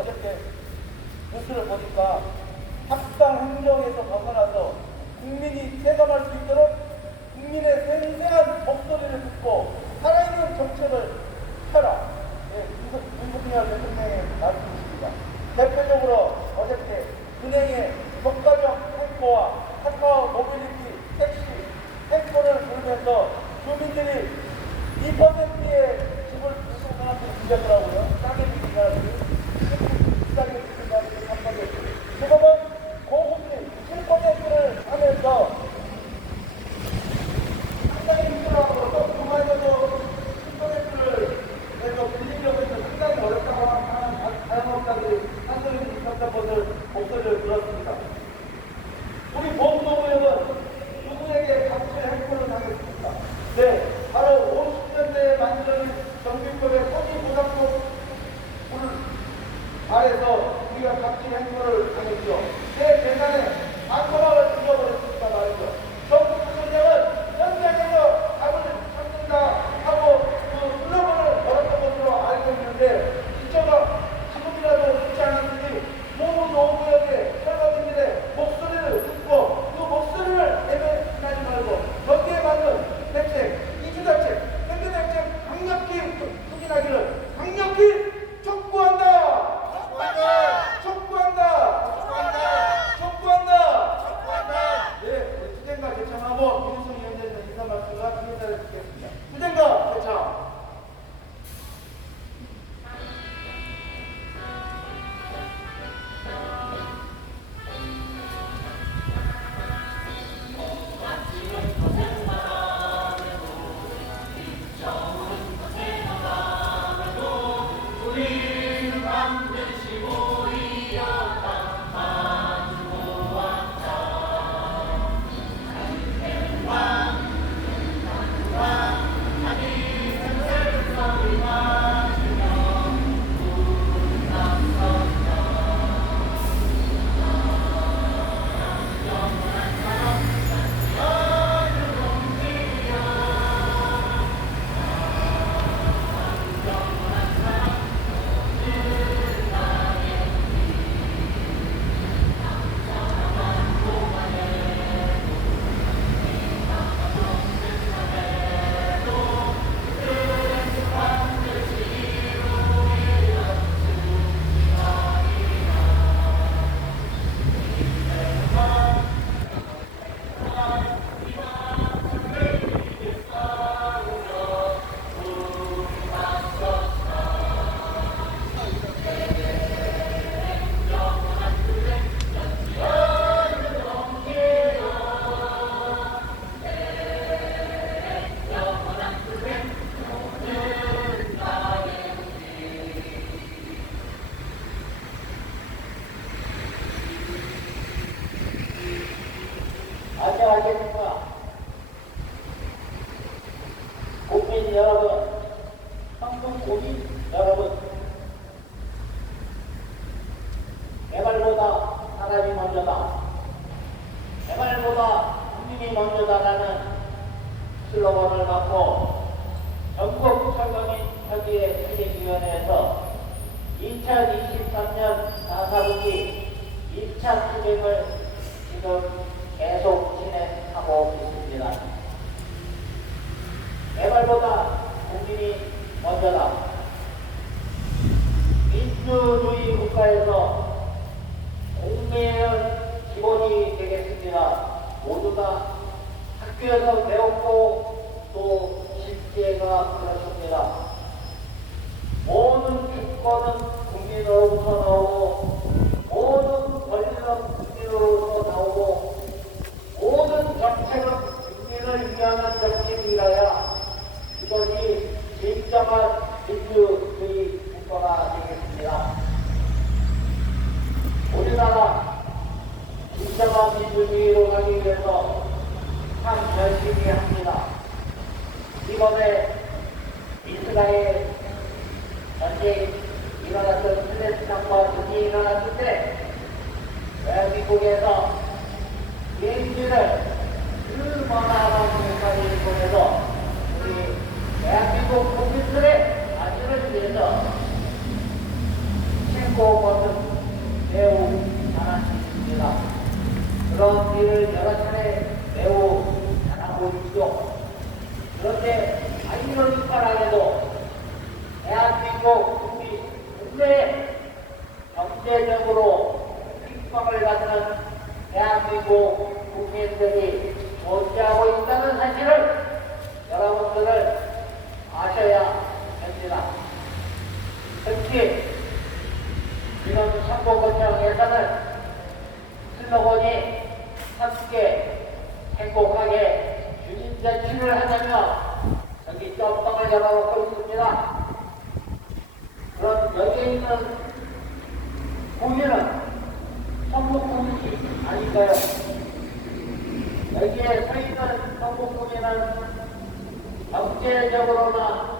어저께 뉴스를 보니까 합당 행정에서 벗어나서 국민이 체감할 수 있도록 국민의 생생한 목소리를 듣고 살아있는 정책을 펴라. 예, 윤석열 대통령의 말씀이십니다. 대표적으로 어저께 은행의 저가적 탱커와 카카오 모빌리티 택시 탱커를 부르면서 주민들이 2%의 집을 부수는 사람들이 문제더라고요. 싸게 비는 사람들이, 비싸게 비는 사람들이 3%. 지금은 고금리 7%를 하면서 상당히 힘들어하고 또 그마저도 10%를 내서 빌리려고 해서 상당히 어렵다고 하는 자영업자들이 한소리를 있었던 것을 목소리를 들었습니다. 우리 보험노무역은 누구에게 가치의 행보를 당했습니까? 네, 바로 50년대에 만든 정비법의 토지보상법을 아래서 우리가 가치의 행보를 당했죠. 내 재산에 안토막을 죽여버렸습니다 말이죠. 정부 부총장은 현장에서 답을 찾는다 하고 그 슬로건을 걸었던 것으로 알고 있는데 지금이라도 그렇지 않았으니 모든 노무역의 철거민들의 목소리를 듣고 그 목소리를 내뱉지 말고 거기에 맞는 대책, 이주대책, 현대대책 강력히 추진하기를 강력히 촉구한다! 촉구한다! 네, 우리 투쟁과 개창하고 윤석 위원장님 인사 말씀과 기회를 드리겠습니다. 투쟁과 개창! 안녕하십니까. 국민 여러분, 한국 국민 여러분, 개발보다 사람이 먼저다, 개발보다 국민이 먼저다라는 슬로건을 갖고 전국 철거민 협의회 투쟁위원회에서 2023년 4사분기 1차 투쟁을 지금 계속 진행하고 있습니다. 개발보다 국민이 먼저다. 민주주의 국가에서 공매는 기본이 되겠습니다. 모두가 학교에서 배웠고 또 실제가 그렇습니다. 모든 주권은 국민으로부터 나오고 모든 권리는 국민으로부터 나오고 모든 정책은 국민을 위한 정책이라야 이것이 진정한 민주주의 국가가 되겠습니다. 우리나라 진정한 민주주의로 가기 위해서 참 열심히 합니다. 이번에 이스라엘 전쟁이 일어났던 팔레스타인과 전쟁이 일어났을 때 대한민국에서 비행기를 얼마나 많은 보내서 우리 대한민국 국민들의 안전을 위해서 참고 것은 매우 잘한 일입니다. 그런 일을 여러 차례 매우 잘하고 있죠. 그런데 아이러니컬하게도 대한민국 우리 국내에 경제적으로 핍박을 받는 대한민국 국민들이 존재하고 있다는 사실을 여러분들을 아셔야 됩니다. 특히 이런 선거구청에서는 슬로건이 함께 행복하게 주민 정치를 하자며 여기 점빵을 열어놓고 있습니다. 그럼 여기에 있는 국민은 성북국민이 아닌가요? 여기에 서 있는 성북국민은 경제적으로나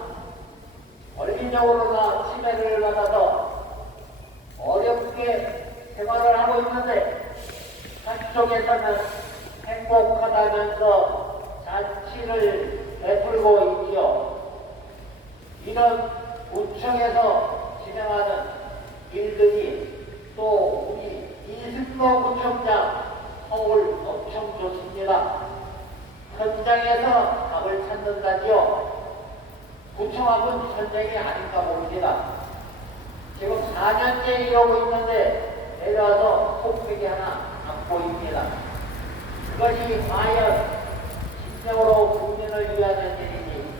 권리적으로나 침해를 받아서 어렵게 생활을 하고 있는데 한쪽에서는 행복하다면서 잔치를 베풀고 있지요. 이런 구청에서 진행하는 일들이 또 우리 이승로 구청장 서울 엄청 좋습니다. 현장에서 답을 찾는다지요. 구청 앞은 현장이 아닌가 봅니다. 지금 4년째 이러고 있는데 내려와서 폭백이 하나 안 보입니다. 그것이 과연 진정으로 국민을 위하는 일이니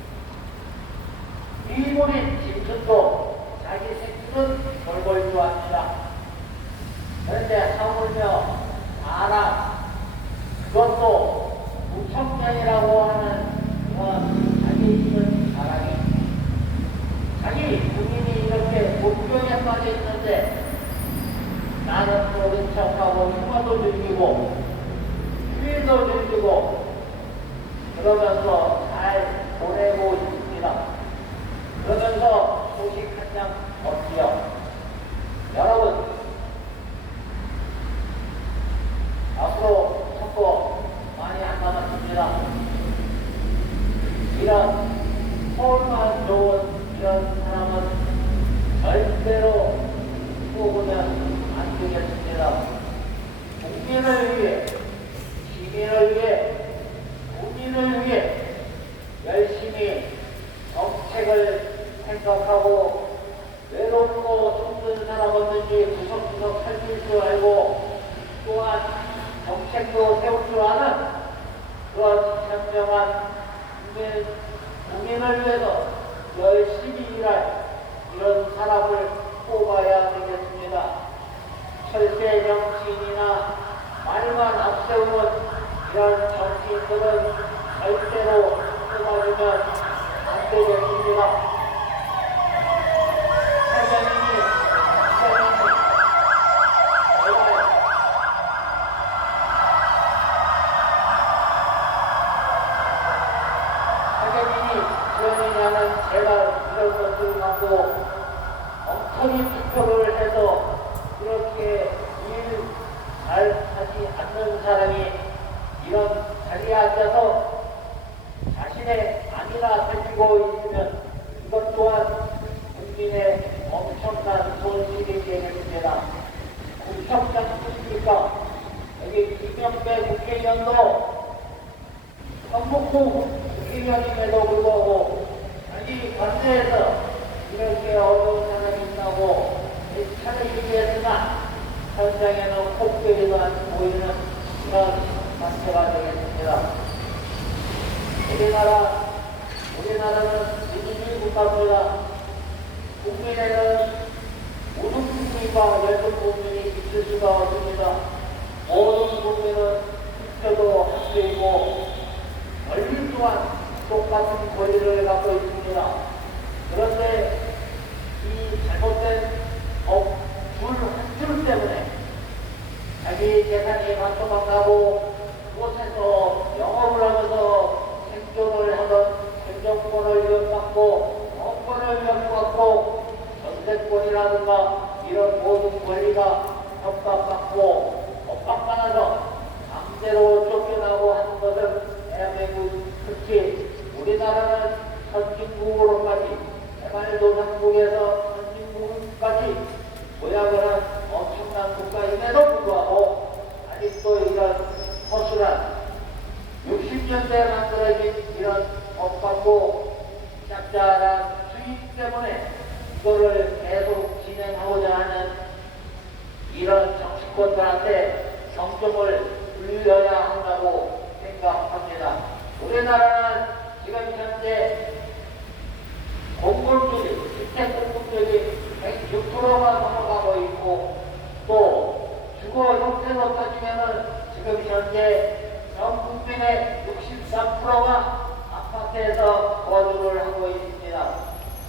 미군인 짐승도 자기 새끼는 돌볼 줄 압니다. 그런데 하물며 사람 그것도 구청장이라고 하는 그런 자기 있는 사람이 자기 국민이 이렇게 목병에 빠져 있는데 나는 모른 척하고 휴가도 즐기고 휴일도 즐기고 그러면서 잘 보내고 있습니다. 그러면서 소식 한 장 없지요. 여러분 앞으로 선거 많이 안 남았습니다. 이런 서울만 좋은 이런 사람은 절대로 뽑으면 안 되겠습니다. 국민을 위해, 시민을 위해, 국민을 위해 열심히 정책을 생각하고 외롭고 힘든 사람 없는지 구석구석 살필 줄 알고 또한 정책도 세울 줄 아는 그런 현명한 국민을 위해서 열심히 일할 이런 사람을 뽑아야 되겠습니다. 철새 정치인이나 말만 앞세우는 이런 정치인들은 절대로 뽑아주면 안 되겠습니다. 사장님이 지원이냐는 제가 이런 것들을 갖고 엉터리 투표를 해서 이렇게 일 잘 하지 않는 사람이 이런 자리에 앉아서 자신의 아니라 가지고 있으면 이것 또한 국민의 엄청난 손실이 되겠습니다. 구청장뿐입니까? 여기 이명배 국회의원도 성북구 국회의원임에도 불구하고 자기 관내에서 이렇게 어려운 사람이 있다고 차를 얘기했으나 현장에는 폭격이도 안 보이는 그런 상태가 되겠습니다. 우리나라는 민주주의 국가입니다. 국민에는 모든 국민과 열등 국민이 있을 수가 없습니다. 모든 국민은 투표도 할 수 있고 권리 또한 똑같은 권리를 갖고 있습니다. 그런데 이 잘못된 법 한 줄 때문에 자기 재산이 반토막나고 그곳에서 영업을 하면서 생존을 하던 생존권을 위협받고 법권을 위협받고 전세권이라든가 이런 모든 권리가 협박받고 엇박받아서 강제로 쫓겨나고 하는 것은 대한민국 특히 우리나라는 선진국으로까지 개발도상국에서 선진국까지 모양을 주민분들한테 경종을 울려야 한다고 생각합니다. 우리나라는 지금 현재 공급률이, 주택 공급률이 106%가 넘어가고 있고, 또 주거 형태로 따지면은 지금 현재 전 국민의 63%가 아파트에서 거주를 하고 있습니다.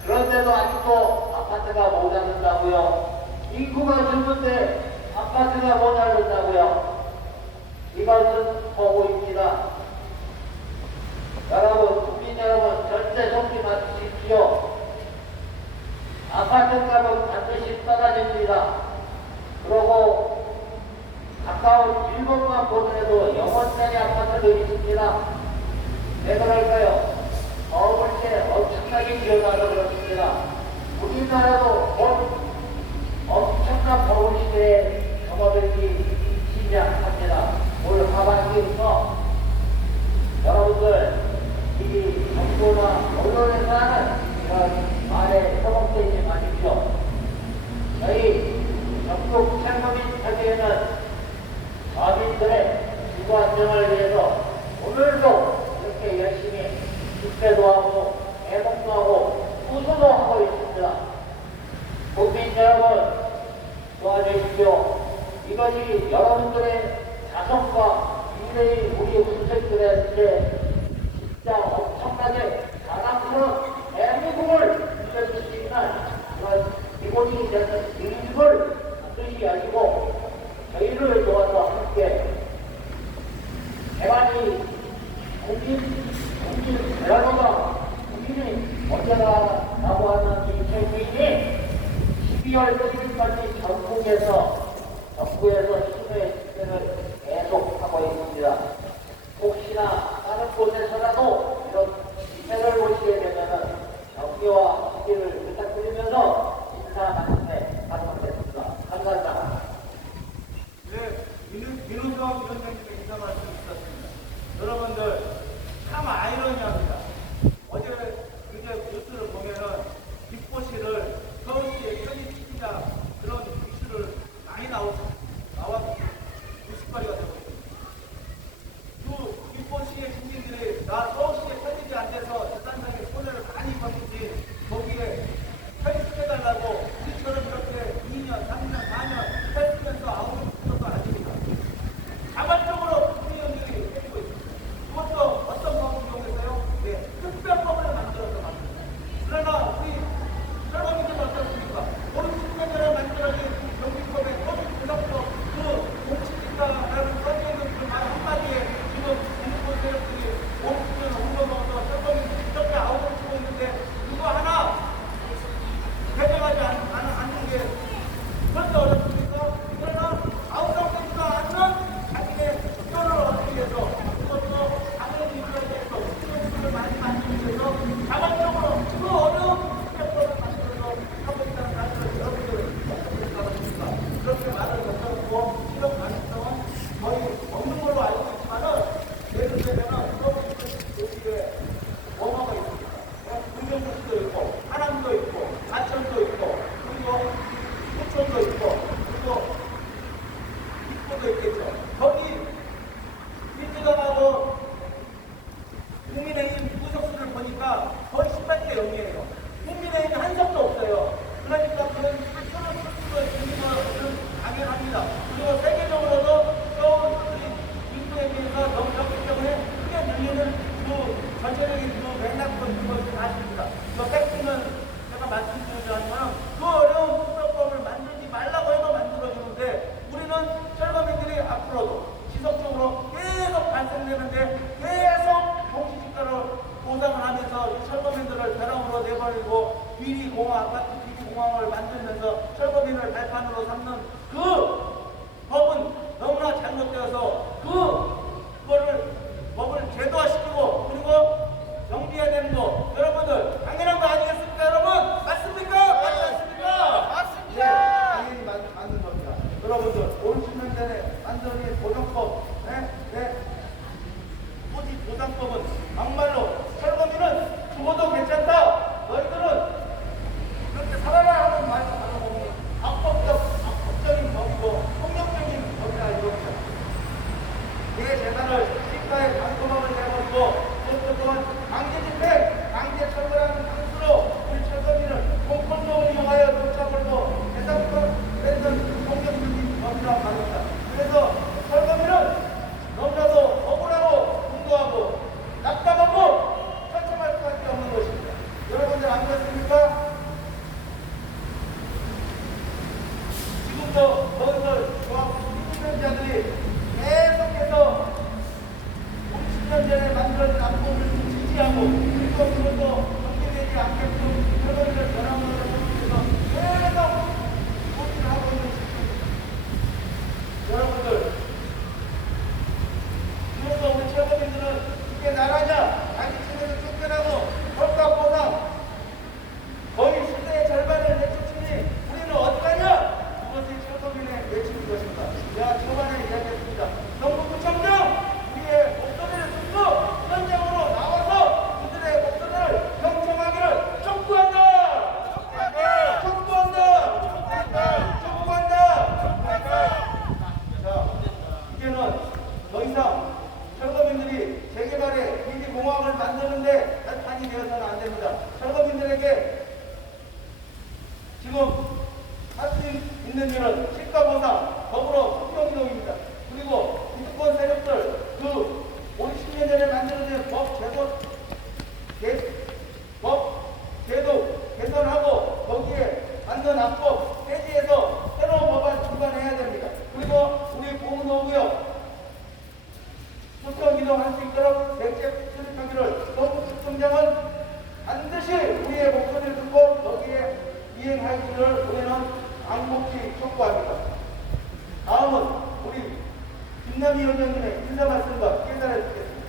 그런데도 아직도 아파트가 모자른다고요. 인구가 줄는데 아파트가 모자른다고요. 이것은 허구입니다. 여러분, 국민 여러분, 절대 속지 마십시오. 아파트 값은 반드시 떨어집니다. 그리고 가까운 일본만 보더라도 영원짜리 아파트도 있습니다. 왜 그럴까요? 더울때 엄청나게 기어나서 그렇습니다. 우리나라도 곧 엄청난 더운 시대에 접어들기 시작합니다. 올 하반기부터 여러분들 이 정부나 언론에서 하는 이런 말에 허벅대지 마십시오. 저희 전국 철거민 사회에는 서민들의 주거 안정을 위해서 오늘도 이렇게 열심히 집회도 하고 애국도 하고 후수도 하고 있습니다. 국민 여러분, 도와주십시오. 이것이 여러분들의 자손과 미래의 우리 후손들한테 진짜 엄청나게 자랑스러운 대한민국을 이뤄줄 수 있는 그런 기본이 되는 일을 반드시 하시고 저희를 도와서 함께 대만이 국민 대화로가 국민이 먼저라고 하는 이 캠페인이 12월 1일까지 정부에서 시도의 집회를 계속하고 있습니다. 혹시나 다른 곳에서라도 이런 집회를 보시게 되면은 정기와 지지를 부탁드리면서 인사 말씀에 마치겠습니다. 감사합니다. 네, 민우수학 위원장님의 인사 말씀 있었습니다. 여러분들 참 아이러니합니다. 어제 뉴스를 보면은 빅보시를 서울시에 편입시키자 그런 이슈를 많이 나와서 뉴스거리가 되고 있습니다. 그 빅보시의 주민들이 나 서울시에 편입이 안 돼서 재산상의 손해를 많이 봤는지 거기에 편입해달라고 우리처럼 이렇게 2년, 3년, 4년 편입해서 아무리 것도 아닙니다. 자발적으로 국민들이 해주고 있습니다. 그것도 어떤 법을 이용해서요? 네, 특별법을 만들어서 만듭니다. 그러나 우리 철거민들은 어떻습니까? 5, 60년을 만들어진 경비법의 법규정도 그 공식있다라는 선생님들 말 한마디에 지금 일본 세력들이 50년 옮겨먹어서 철거민 이렇게 아우를 치고 있는데 이거 하나 개정하지 않는 게 그런데 어렵습니까? 그러나 아우성되지가 않는 자신의 표를 얻기 위해서 그것도 당연히 이겨야 되겠어. 수준을 많이 만들기 위해서 자발적으로 그 어려운 특별법을 만들어서 하고 있다는 사실을 여러분들 어떻게 생각하십니까? 그렇게 말을 못하고 실험 가능성은 거의 없는 걸로 알고 있지만은 예를 들면은 여기에 원어가 있습니다. 금정구시도 있고 하남도 있고 하천도 있고 그리고 부천도 있고 그리고 입구도 있겠죠. 거기 민주당하고 국민의힘 의석수를 보니까 거의 18대 0이에요. 국민의힘이 한 석도 없어요. 그러니까 그런 표를 쓰는 것은 당연합니다. 그리고 세계적으로도 서울이 인구에 비해서 너무 적기 때문에 크게 늘리는 그 전체적인 그 맥락도 그것이 사실입니다. 그 팩트는 제가 말씀드리지 않지만 그 어려운 특별법을 만들지 말라고 해도 만들어주는데 우리는 철거민들이 앞으로도 지속적으로 계속 발생되는데 계속 공시지가를 보상을 하면서 철거민들을 벼랑으로 내버리고 아파트 비리공항을 만들면서 철거민을 발판으로 삼는 그 법은 너무나 잘못되어서 그거를 법을 제도화시키고 그리고 정비해야 되는 거 여러분들 당연한 거 아니겠습니까 여러분? 맞습니까? 맞지 않습니까? 맞습니다. 네, 당연히 맞는 겁니다. 여러분들 50년 전에 완전히 보정법 토지 보장법은 막말로 철거민은 죽어도 괜찮다. 너희들은 그렇게 살아라 하는 말을 하는 법이 악법적인 법이고 그리고 거기서 조합 시민자들이 계속해서 50년 전에 만들어진 안보를 지지하고 그리고 그것도 정리되지 않게끔 여러분들 전화번호를 통해서 계속 소리를 하고 있는 여러분들, 그래서 우리 최고민들은 이게 나라냐? 자기 집에서 쫓겨나고 헐값보상 거의 시대의 절반을 내쫓으니 우리는 어떡하냐? 그것이 최고민의 외침인 것입니다. 제가 초반에 이야기했습니다. 정부구청장 우리의 목소리를 듣고 현장으로 나와서 그들의 목소리를 경청하기를 촉구한다! 촉구한다! 촉구한다! 자, 이제는 더 이상 철거민들이 재개발의 비리공학을 만드는데 발판이 되어서는 안 됩니다. 철거민들에게 지금 할 수 있는 일은 실가보상, 더불어 소평이동입니다. 그리고 기득권 세력들 그 50년 전에 만들어진 법 제도 개선하고 거기에 맞는 악법 폐지해서 새로운 법안 출간해야 됩니다. 그리고 우리 보훈노구역 수평이동할 수 있도록 대책 수립하기를 정부청장은 반드시 우리의 목소리를 듣고 거기에 이행하기를 우리는 강력히 촉구합니다. 다음은 우리 김남희 위원장님의 인사 말씀과 깨달아 주겠습니다.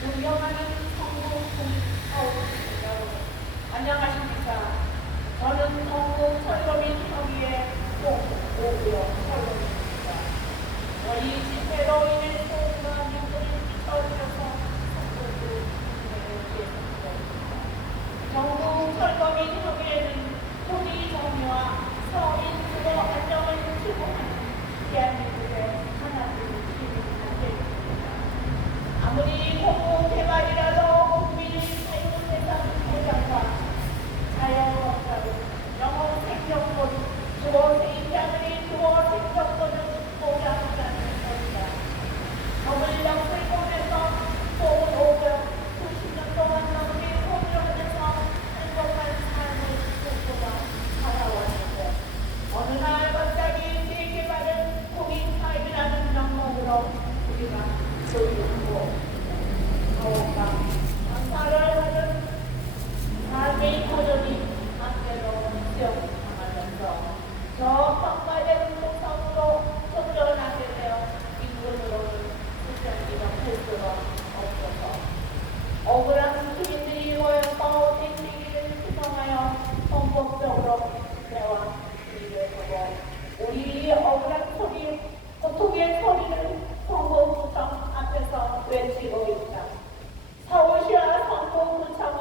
존경하는 성북 여러분, 안녕하십니까? 저는 성북 철거민 협의회 오구역 철거민입니다. 이 집회로 인해 소수가 민들이 빗어져서 성북을 진행했습니다. 전국 철거민 협의회는 토지 정리와 서민 주거 안정을 추구하는 대한민국의 하나뿐인 시민단체입니다. 아무리 공공 개발이라도 국민의 자유재산 보장과 자연원자로 영혼 생명권, 주거 세입자들이 주거 생명권을 보장하자는 것이다. 법을 역설공에서 좋은 오병 수십 년 동안 넘게 공유하면서 행복한 삶을 꿈꾸며 살아왔는데 어느 날 갑자기 재개발은 국민사회라는 명목으로 우리가 소유하고 더욱더 장사를 하는 삶의 터전이 한대로 수용당하면서 저 평가된 공성으로 쫓겨나게 되어 인근으로는 수장기가 할 수가 없어서 억울한 시민들이 모여서 대책위를 구성하여 헌법적으로 대화 일을 하고 우리 억울한 소리, 고통의 소리를 성북구청 앞에서 외치고 있다. 서울시와 성북구청은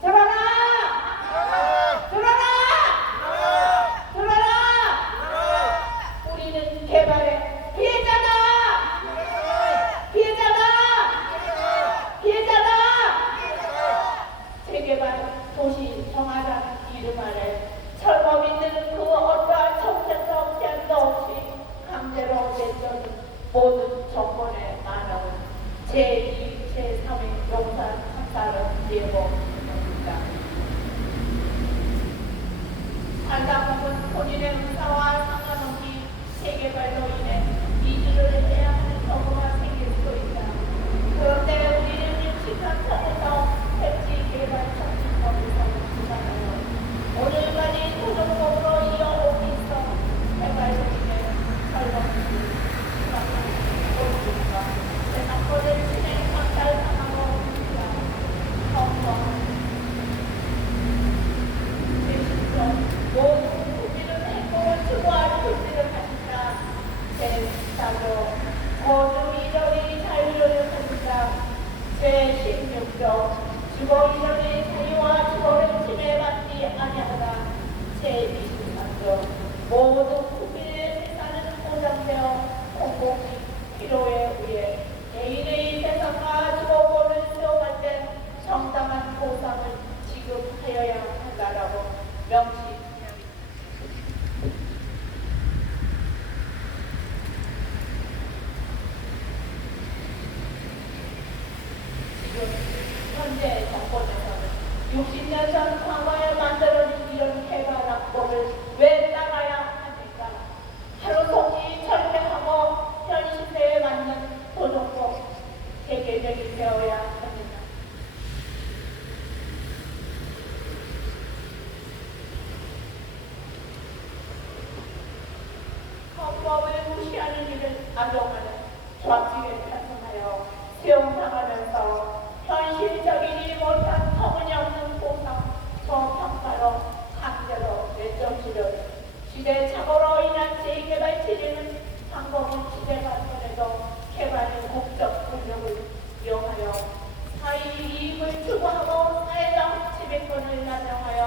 들어라! 들어라! 들어라! 우리는 개발의 피해자다! 피해자다! 피해자다! 재개발 도시 정하자는 이름 아래 철거민들은 그 어떠한 정책적 제한도 없이 강제로 내쫓는 모든 정권의 만행은 제2, 제3의 용산 참사를 예고합니다. 살다 보면 본인의 의사와 상관없이 재개발로 인해 이주를 해야 하는 경우가 생길 수 있다. 그런데 우리는 일식한 편에서 택지 개발 정책법에서 구상하여 오늘까지 도정법으로 이어오고 있어 개발로 인해 철거민들이 사건을 진행 박탈당하고 있습니다. 모든 국민은 행복을 추구할 준비를 하신다. 제14조 모든 이전의 자유를 가진다. 제16조 주거 이전의 자유와 주거를 침해받지 아니하다. 제23조 모든 국민의 생산은 보장되어 공공이 필요에 의해 개인의 재산과 주거권을 수용할 때 정당한 보상을 지급하여야 한다라고 명시. 지금 현재 정권에서 60년 전 과거에 만들어진 이런 개발학법을 왜 따라야 합니까? 하루 종일 철폐하고 현 시대에 맞는 도덕법 개개정이 되어야 합니다. 헌법을 무시하는 일을 악용하는 조합직에 찬성하여 수용당하면서 현실적이지 못한 터무니없는 보상, 저평가로 강제로 내쫓으려 시대착오로 인한 제2개발 체제는 방법은 시대 발전에도 개발의 목적 권력을 이용하여 사회 이익을 추구하고 사회적 지배권을 남용하여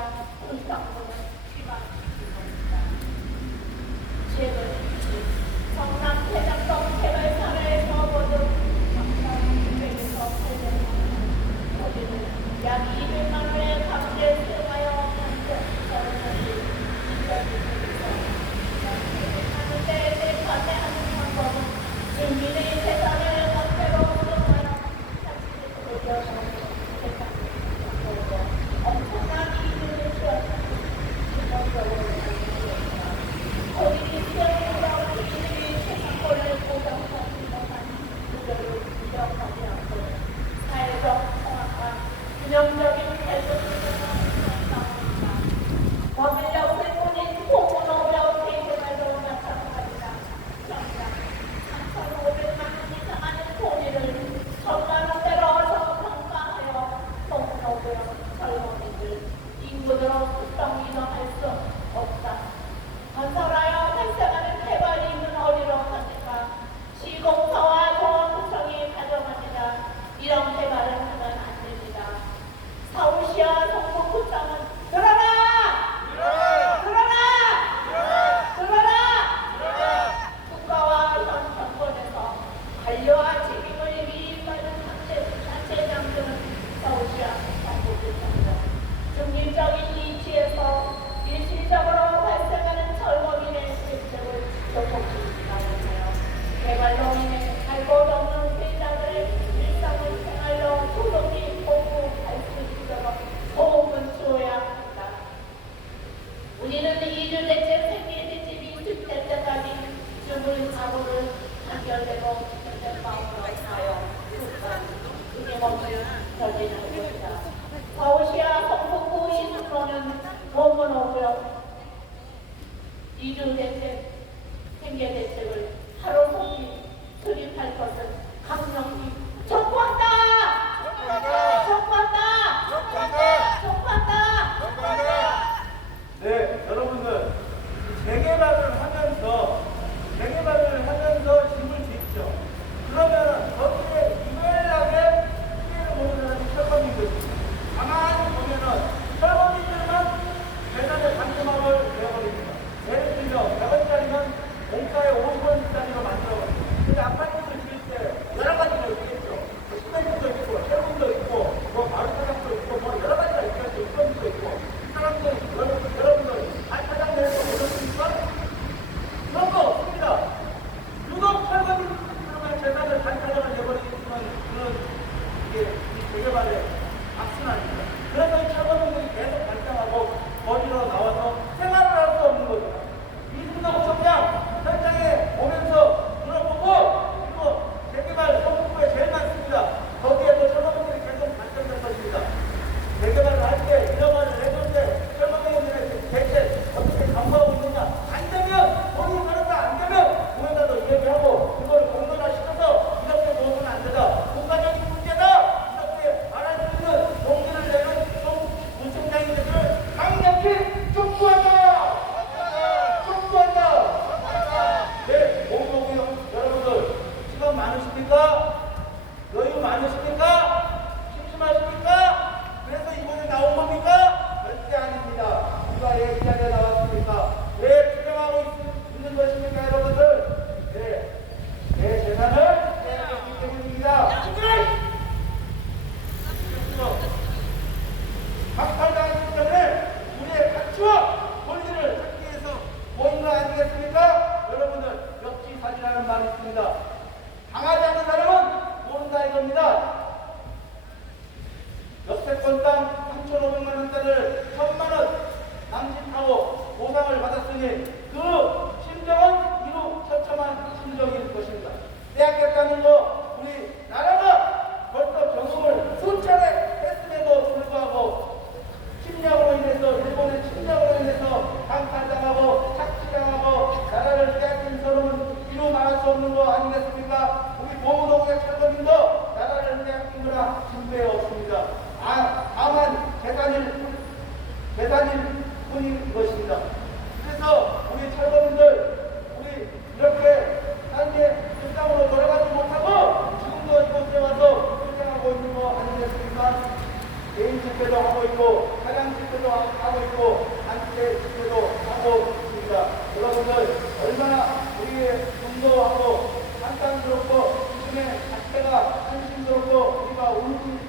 불상분을 심화시킵니다. 최근 성남 대장동 개발 사례에서 모두 작성 600에서 800만 거기는 약 200만 원의 강제 수용하여 한국 서울시 하는데 재판매하는 방법은 주민의 재산을 강제로 수용하여 사실을 돌려서 재판을 엄청난 이익을 취하는 거기는 수용으로 국민의 재산권을 보장하는 것만 그대로 인정하지 않고 사회적 통합과 균형적인 발전을 나옵니다. 원민력 세권인 공무노무력 대개발로 나타납니다. 정작 3,500만 원 이상 하는 돈을 1,000만 원대로 어서 평가하여 공무노무력 젊은이들 인근으로 수성 이동할 수 없다. 건설하여 발생하는 개발이 있는 어디로 갑니까? 시공사와 조합구청이 가져갑니다. 이런 개발을 하면 안 됩니다. 서울시와 성북구청은 들어라! 국가와 현 정권에서 관료와 책임을 위임받은 단체장들은 서울시와 성북구청은 중립적인 이치에서 일시적으로 발생하는 철거민의 대책을 조속시키라면서요. 개발로 인해 알고 없는 피해자들의 일상을 생활로 조속히 복구할 수 있도록 도움을 주어야 합니다. 우리는 이주 대책 생계대 집이 있을 때까지 주물 사고를 단결되고 현대방으로 하여 끊임없이 전진할 것이다. 서울시와 성북구 이수로는 공무노무력 이주 대책, 생계 대책을 하루 종일 수립할 것을 강력히 촉구한다! 네, 여러분들 재개발을 하면서 집을 짓죠. 그러면 거기에 유일하게 피해를 보는 사람이 철거민들입니다. 가만히 보면은 철거민들만 재산의 반토막을 내어버립니다. 예를 들면 100원짜리면 공가에 50원짜리로 만들어버립니다. 근데 아파트를 지을 때 여러 가지가 있겠죠. 시멘트도 있고, 철분도 있고, 뭐 마루사장도 있고, 뭐 여러 가지가 있겠죠. 유건도 있고. 사람들, 여러분들, 발사장 내에서 보셨습니까? 그런 거 없습니다. 유독 철거민 재산을 반타작을 내버리는 그런 이게 재개발의 악순환입니다. 그래서 이 철거민들이 계속 발생하고 거리로 나와서 생활을 할 수 없는 겁니다. 이승동 청장 현장에 오면서 물어보고 그리고 재개발 성북구에 제일 많습니다. 거기에도 철거민들이 계속 발생될 것입니다. 재개발을 할 때 이런 말을 해줬는데 철거민들의 대체 어떻게 강구하고 있느냐? 안 되면 돈이 많은가 안 되면 공연자도 이야기하고 그걸 공론화시켜서 이렇게 놓으면 안 되다. 국가적인 문제다. 이렇게 말할 수 있는 용기를 계산일 뿐인 것입니다. 그래서 우리 철거민들, 우리 이렇게 삶의 일상으로 돌아가지 못하고 지금도 이곳에 와서 활동하고 있는 거 아니겠습니까? 개인 집회도 하고 있고 차량 집회도 하고 있고 단체 집회도 하고 있습니다. 여러분들 얼마나 우리의 분노하고 한탄스럽고 지금의 자체가 한심스럽고 우리가 울지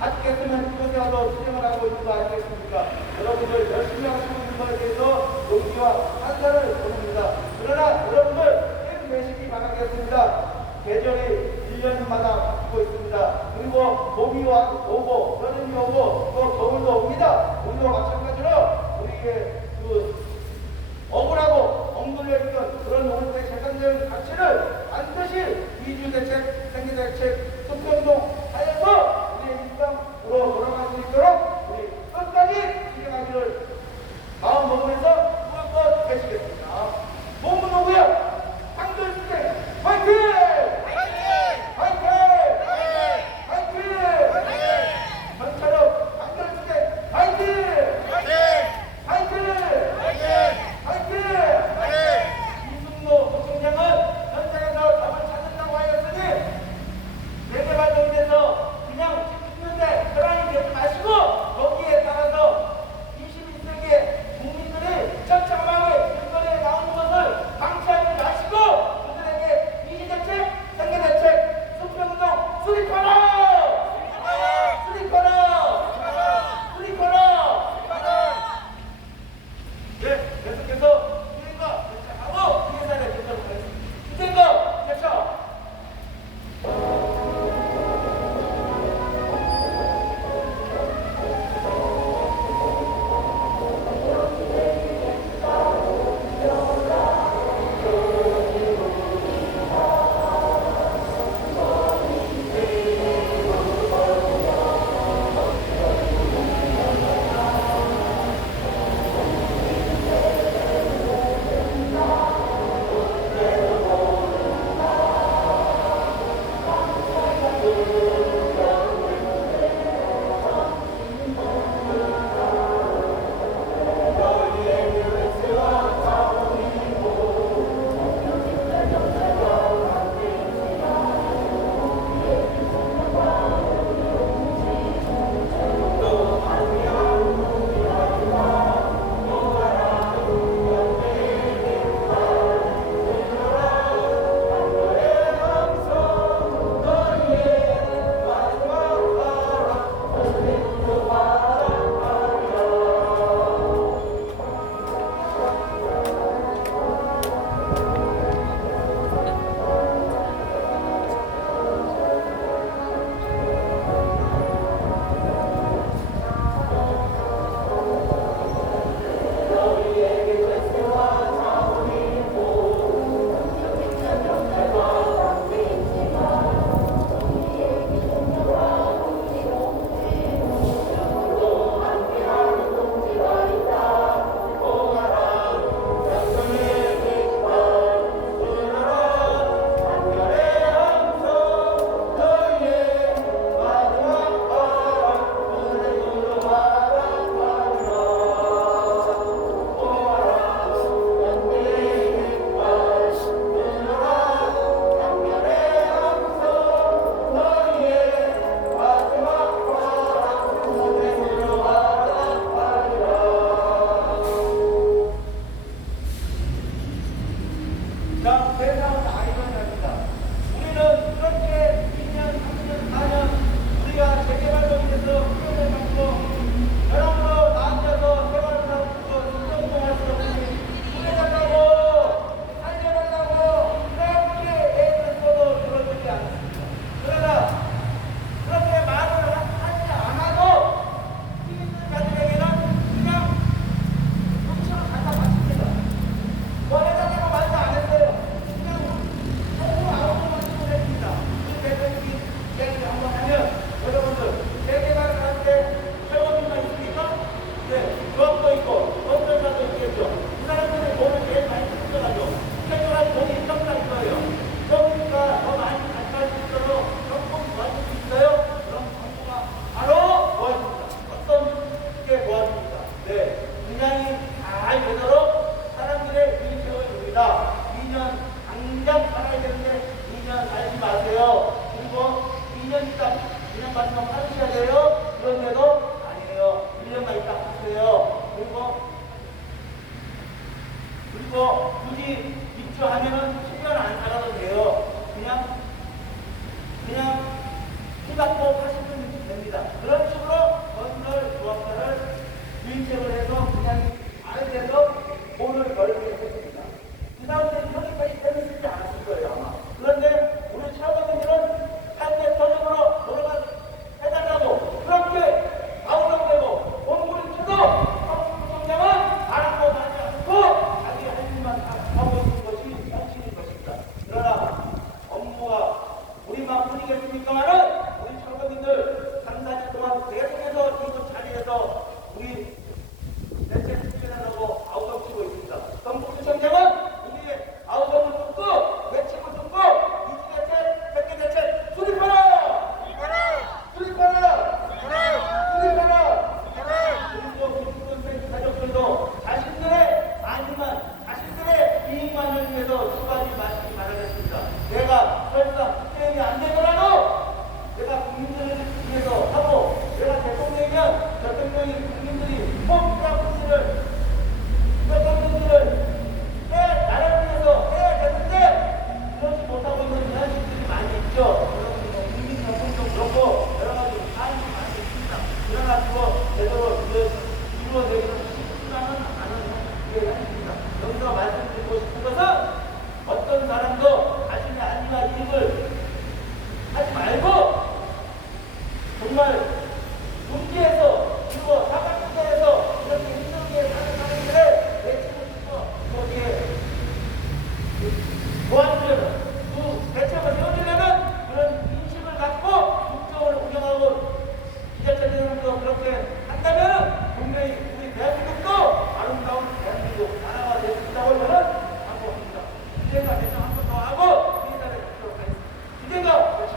않겠으면 그것이라도 실행을 하고 있는 거 아니겠습니까? 여러분들 열심히 하시고 있는 것에 대해서 용기와 찬사를 보냅니다. 그러나 여러분들 힘내시기 바라겠습니다. 계절이 1년마다 바뀌고 있습니다. 그리고 봄이 오고 여름이 오고 또 겨울도 옵니다. 우리도 마찬가지로 우리의 억울하고 엉눌려 있던 그런 우리의 재산적인 가치를 반드시 이주대책, 생계대책, 투표운동 하여서 우리의 일상으로 돌아갈 수 있도록 우리 끝까지 실행하기를 마음 먹으면서 무엇껏 되시겠습니다. 몸은 오고요. 한글수대 화이팅! 화이팅! 화이팅! 전처럼 한글수대 화이팅! 화이팅! 화이팅! 이승로 부총장은 현장에서 답을 찾는다고 하였으니 일어나지고 제대로 이루어내기는 쉽지만은 않은 일입니다. 여기서 말씀드리고 싶은 것은 어떤 사람도 자신의 안위와 이익을 하지 말고 정말 분기에서 그리고 사각지대에서 이렇게 힘들게 사는 사람들의 대책을 주고 거기에 도와주려면 그 대책을 세워주려면 그런 인식을 갖고 국정을 운영하고 기자체제도 그렇게 한다면 분명히 우리 대한민국도 아름다운 대한민국 나라가 될 수 있다고 저는 강조합니다. 기대가 대청 한 번 더 하고 기대를 갖도록 하겠습니다. 기대가 대청.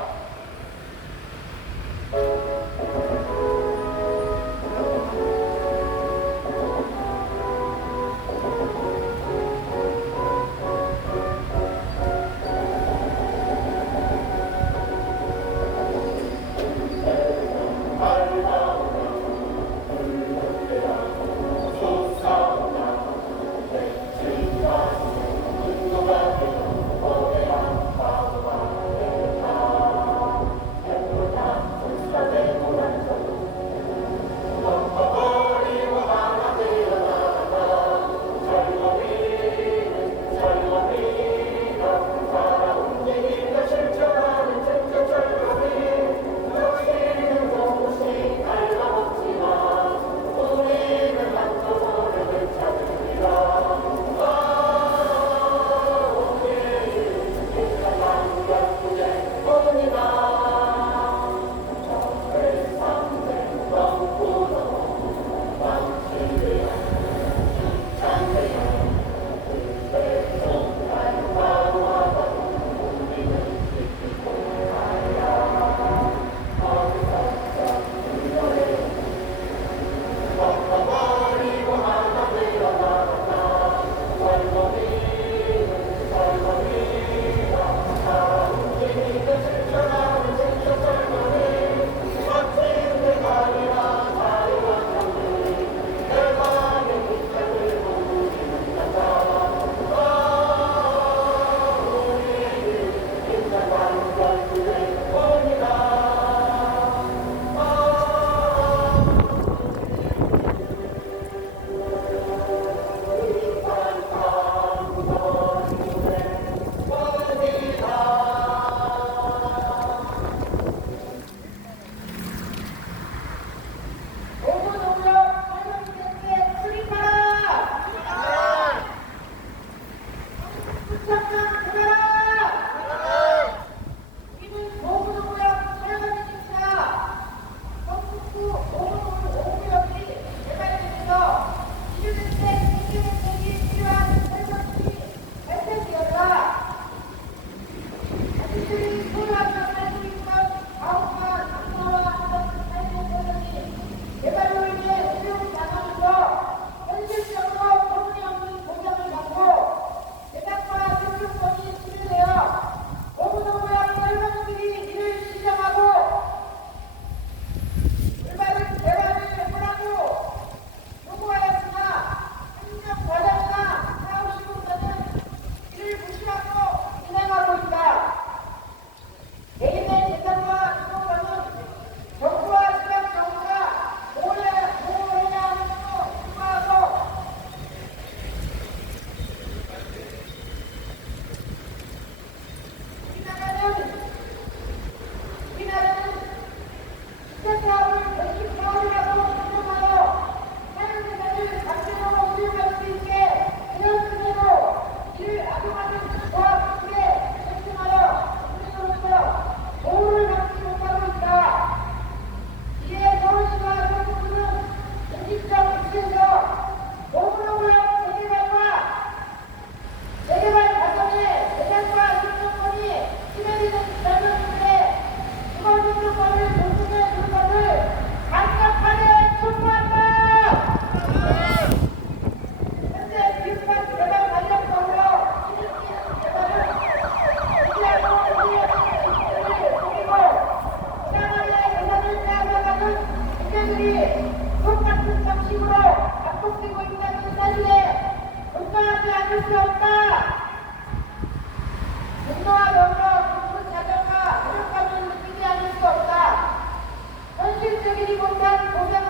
현실적이지 못한 고생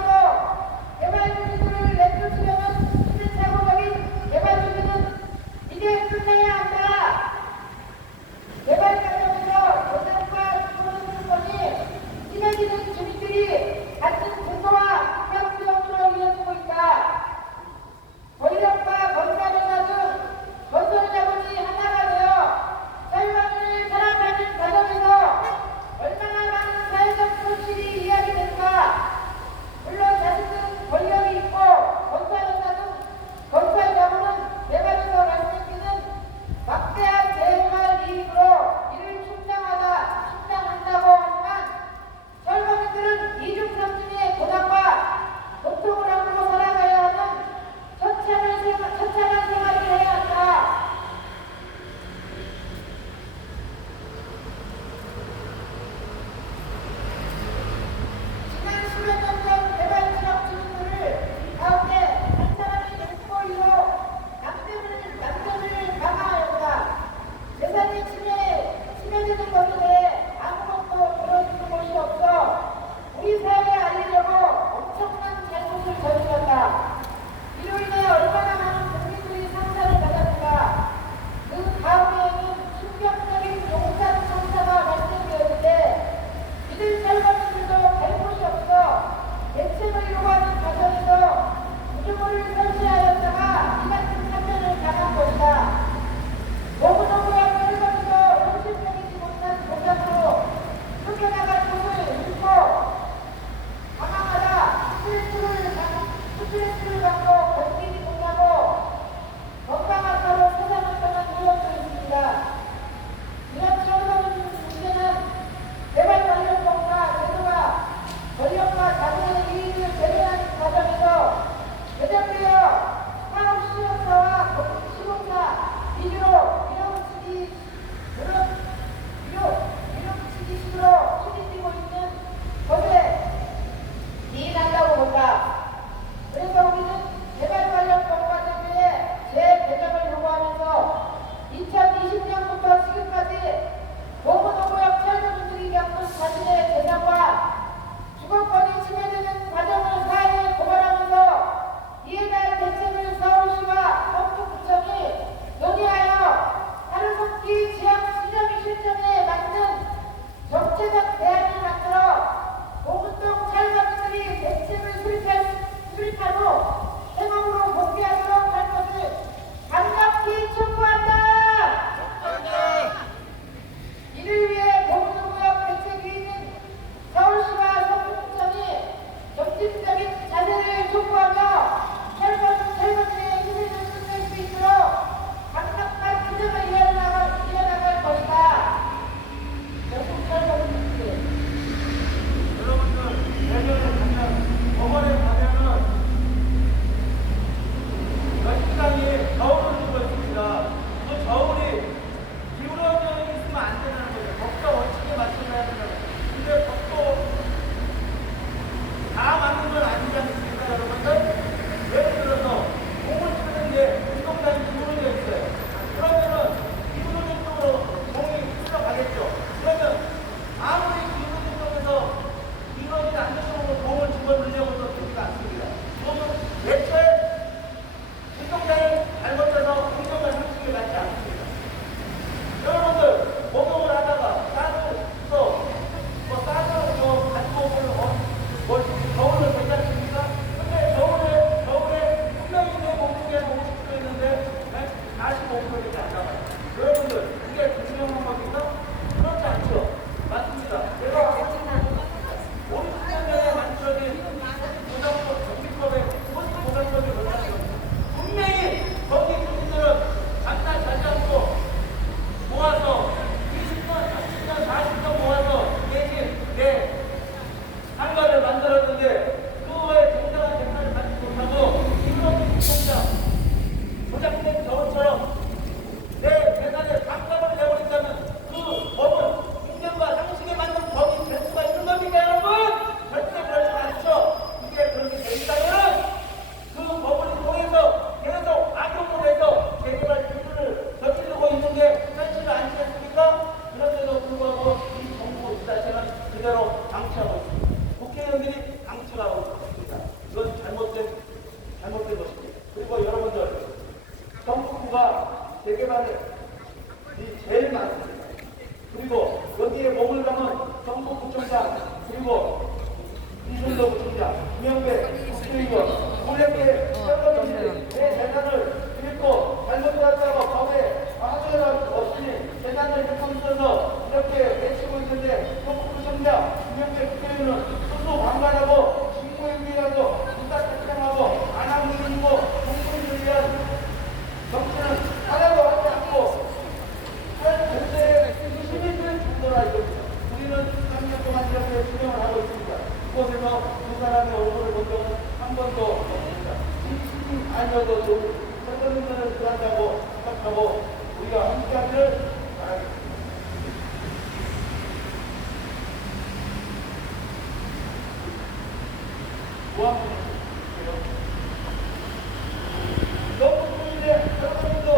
국민을 촉구하며 새롭게 힘을 끝낼 수 있도록 강력한 투쟁을 이어나갈 것이다. 여러분들 내년에 가면 법원에 가면은 시장이 저울을 주고 있습니다. 그 저울이 기울어져 있으면 안 된다는 거죠. 법과 원칙에 맞춰서 해야 된다는 거죠. 근데 법도 다 맞는 건 아니지 않습니까, 여러분들? 예를 들어서 공을 치는데 운동장이 기울어져 있어요. 그러면은 기울어진 쪽으로 공이 흘러가겠죠. 그러면 아무리 기울어진 쪽에서 기울어지지 않는 쪽으로 공을 집어넣으려고 해도 되지가 않습니다. 그러면 애초에 운동장을 잘못해서 운동장 형식에 맞지 않습니다. 여러분들 목욕을 하다가 쌀을 가지고 오면 저울을 괜찮습니까? 근데 저울에 분명히 내 몸무게 50kg 있는데 45kg밖에 안 나와요. 여러분들 이게 분명한 겁니까? 그렇지 않죠. 맞습니다. 내가 50년 전에 만들어진 정비법의 고정법이 걸렸습니다. 분명히 거기 주민들은 장난 잘 잡고 모아서 20년, 30년, 40년 모아서 대신 내 상가를 만들었는데 그거에 정당한 대가를 받지 못하고 이런 공장 조작된 저울처럼 내 재산에 반값을 내버린다면 그 법은 인정과 상식에 맞는 법이 될 수가 있는 겁니까, 여러분? 절대 그렇지 않죠. 이게 그렇게 된다면 그 법을 통해서 계속 악용을 해서 재개발 기술을 저지르고 있는 게 현실이 아니겠습니까? 그런데도 불구하고 이 정부 자체는 그대로 방치하고 있습니다. 국회의원들이 방치하고 있습니다. 이건 잘못된 것입니다. 그리고 여러분들, 정부가 재개발이 제일 많습니다. 그리고 여기에 몸을 담은 정부구청장, 그리고 이준도 부총장, 김영배 국회의원, 고려계 선거인들이 내 재산을 잃고 잘못해왔다고 법에 하소연 없이 재산을 잃고 있어서 이렇게 외치고 있는데 정부구청장, 김영배 국회의원은 스스로 방관하고 직무유기하고 인사대통하고 안하무인이고 정부인을 위한 정치는 하나도 하지 않고 한 군대의 시민들 정도라 이겁니다. 우리는 3년 동안 이렇게 진행을 하고 있습니다. 이곳에서 두 사람의 얼굴을 본 적은 한 번도 없습니다. 시민 아니어도 선거인들을 구한다고 생각하고 우리가 함께하기를 바라겠습니다. 너무 국민의 선거인도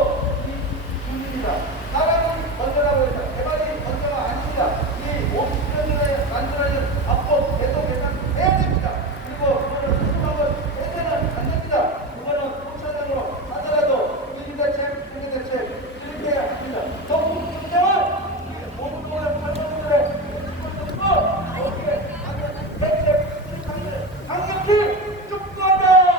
주민입니다. 사람이 먼저라고 해서 개발이 먼저가 아닙니다. 이 50년 전에 만들어진 합법 계속 개선해야 됩니다. 그리고 그거를 수습하면 해제는 안 됩니다. 그거는 공사장으로 하더라도 주민대책, 주민대책 이렇게 해야 합니다. 정부 문제는 모든 거를 선거인들의 여기에 대책, 강력히 촉구하다!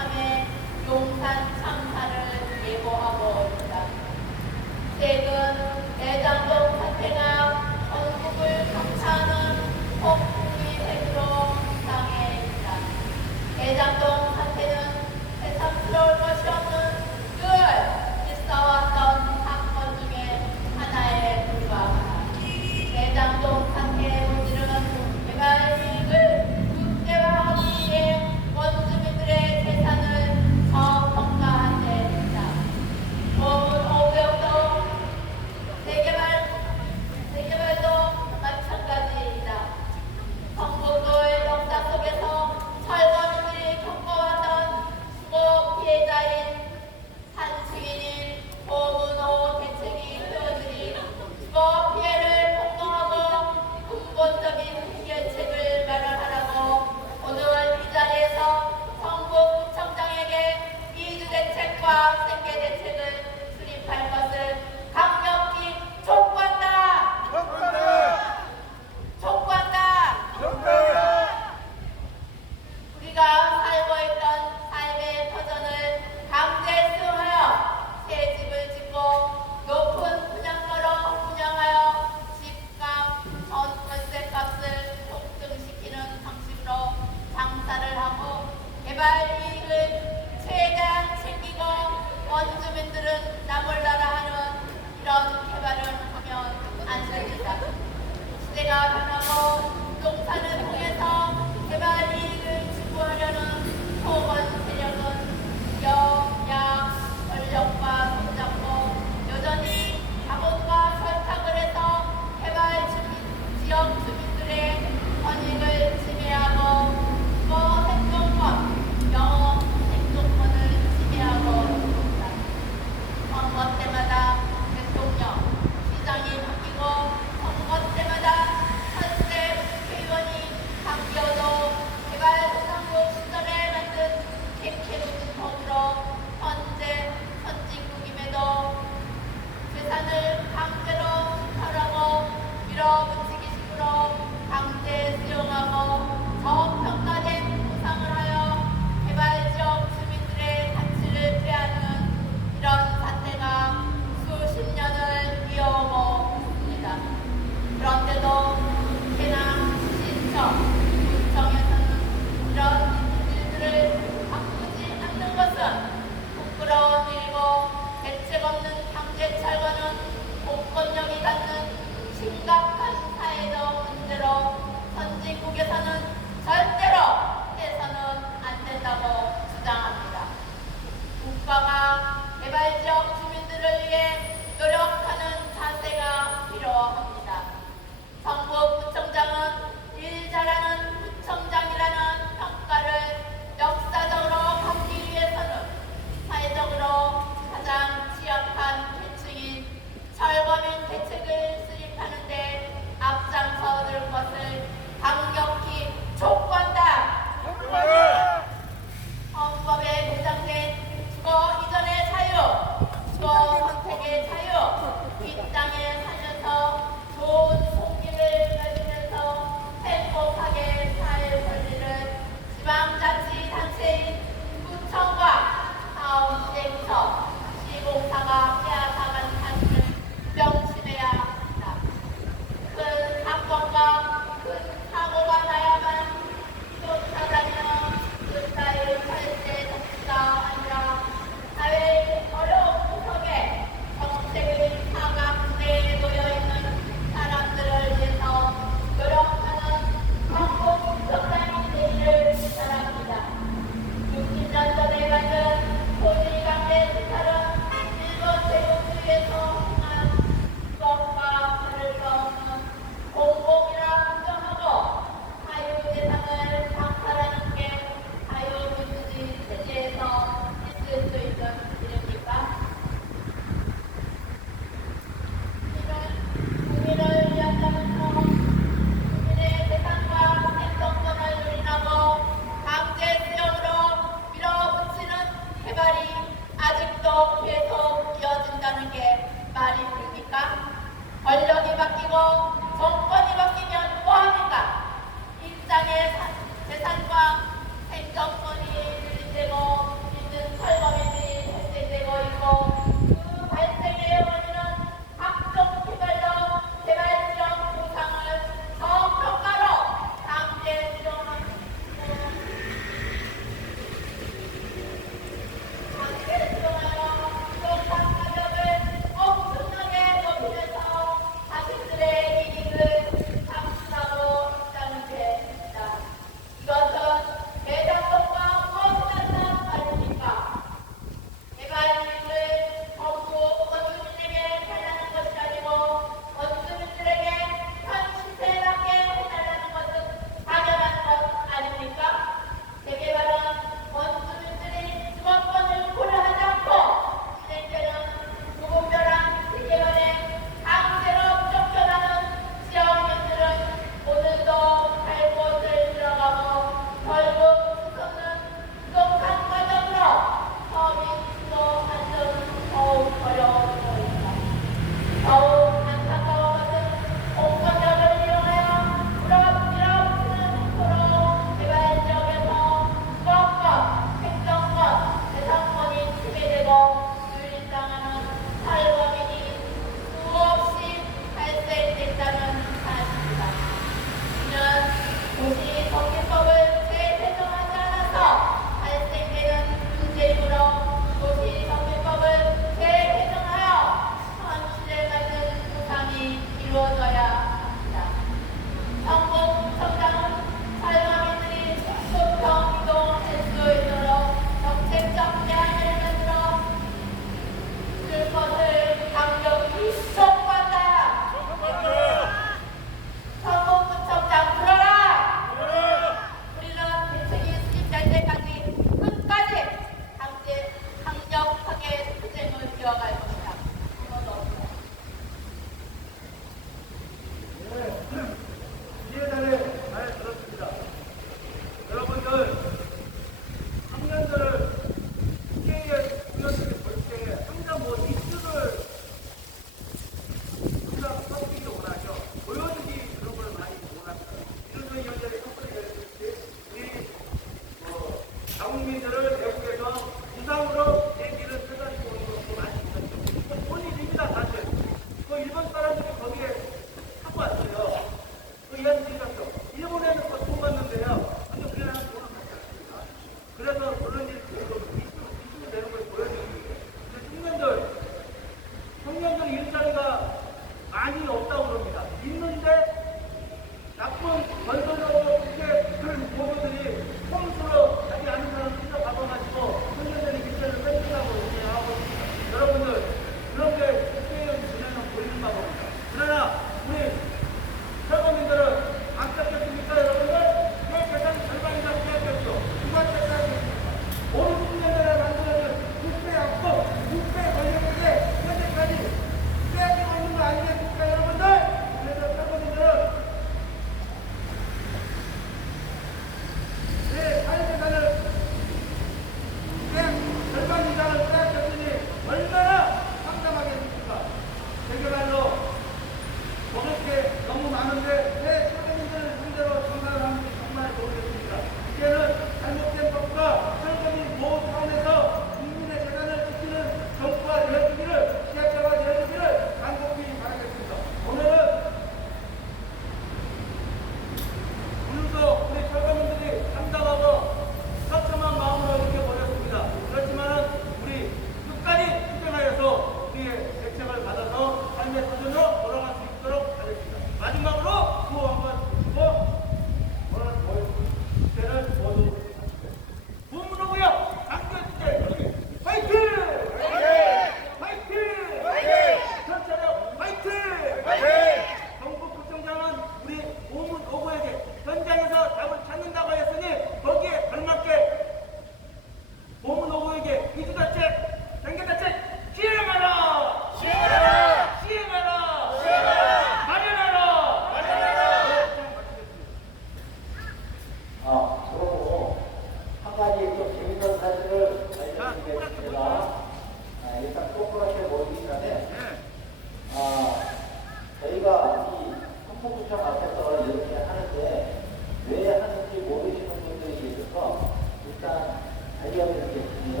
위해서 이렇게 하는데 왜 하는지 모르시는 분들이 계셔서 일단 알려드리겠습니다.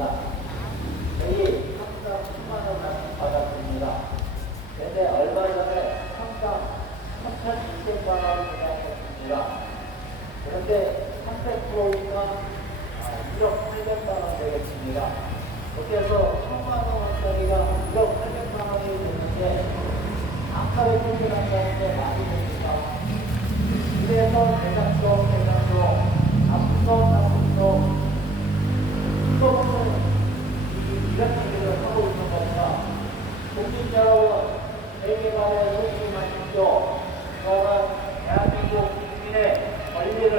저희 평당 10만 원 받았습니다. 근데 얼마 전에 평당 3,600만 원을 계약했습니다. 그런데 300%니까 1억 800만 원 되겠습니다. 그렇게 해서 1,000만 원짜리가 1억 800만 원이 되는데 아까의 표현한다는 게 많이 됩니다. 그래서 대장동, 앞서 수도권은 이런 얘기를 하고 있는 겁니다. 국민 여러분, 대개발에 관심 마십시오. 그러나 대한민국 국민의 권리를